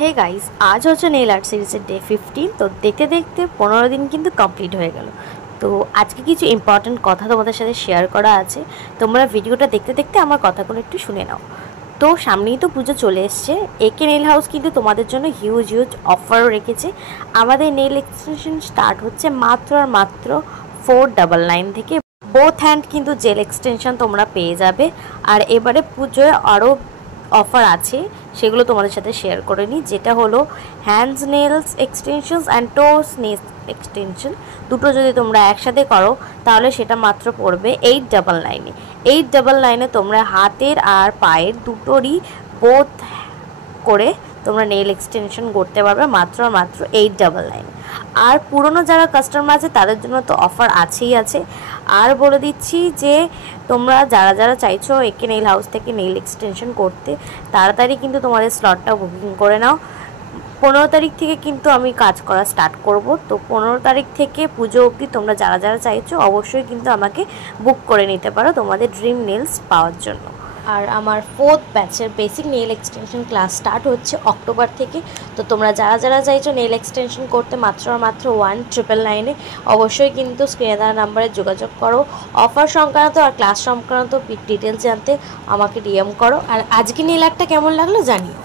Hey guys, আজ হচ্ছে nail art সিরিজের ডে 15। তো দেখতে দেখতে 15 দিন কিন্তু কমপ্লিট হয়ে গেল। তো আজকে কিছু ইম্পর্টেন্ট কথা তোমাদের সাথে শেয়ার করা আছে। তোমরা ভিডিওটা দেখতে দেখতে আমার কথাগুলো একটু শুনে নাও। তো সামনেই তো পুজো চলে এসছে। একে নেল হাউস কিন্তু তোমাদের জন্য হিউজ অফারও রেখেছে। আমাদের নেল এক্সটেনশন স্টার্ট হচ্ছে মাত্র আর মাত্র 499 থেকে। বোথ হ্যান্ড কিন্তু জেল এক্সটেনশন তোমরা পেয়ে যাবে। আর এবারে পুজোয় আরও অফার আছে, সেগুলো তোমাদের সাথে শেয়ার করে নিই। যেটা হলো hands nails extensions and toes nails extension, দুটো যদি তোমরা একসাথে করো তাহলে সেটা মাত্র পড়বে 899-এ। 899-এ তোমরা হাতের আর পায়ের দুটোরই বোথ করে তোমরা নেল এক্সটেনশন করতে পারবে মাত্র 899। আর পুরনো যারা কাস্টমার আছে তাদের জন্য তো অফার আছেই আছে। আর বলে দিচ্ছি যে তোমরা যারা চাইছো একে নেল হাউস থেকে নেল এক্সটেনশন করতে, তাড়াতাড়ি কিন্তু তোমাদের স্লটটা বুকিং করে নাও। 15 তারিখ থেকে কিন্তু আমি কাজ করা স্টার্ট করব। তো 15 তারিখ থেকে পুজো অবধি তোমরা যারা চাইছো অবশ্যই কিন্তু আমাকে বুক করে নিতে পারো তোমাদের ড্রিম নেলস পাওয়ার জন্য। আর আমার 4th ব্যাচের basic nail extension class start হচ্ছে অক্টোবর থেকে। তো তোমরা যারা চাইছো নেল এক্সটেনশন করতে মাত্র 1999-এ অবশ্যই কিন্তু স্ক্রিনে দেওয়া নাম্বারে যোগাযোগ করো। অফার সংক্রান্ত আর ক্লাস সংক্রান্ত ডিটেলস জানতে আমাকে ডিএম করো। আর আজকে নেল আর্টটা কেমন লাগলো জানিও।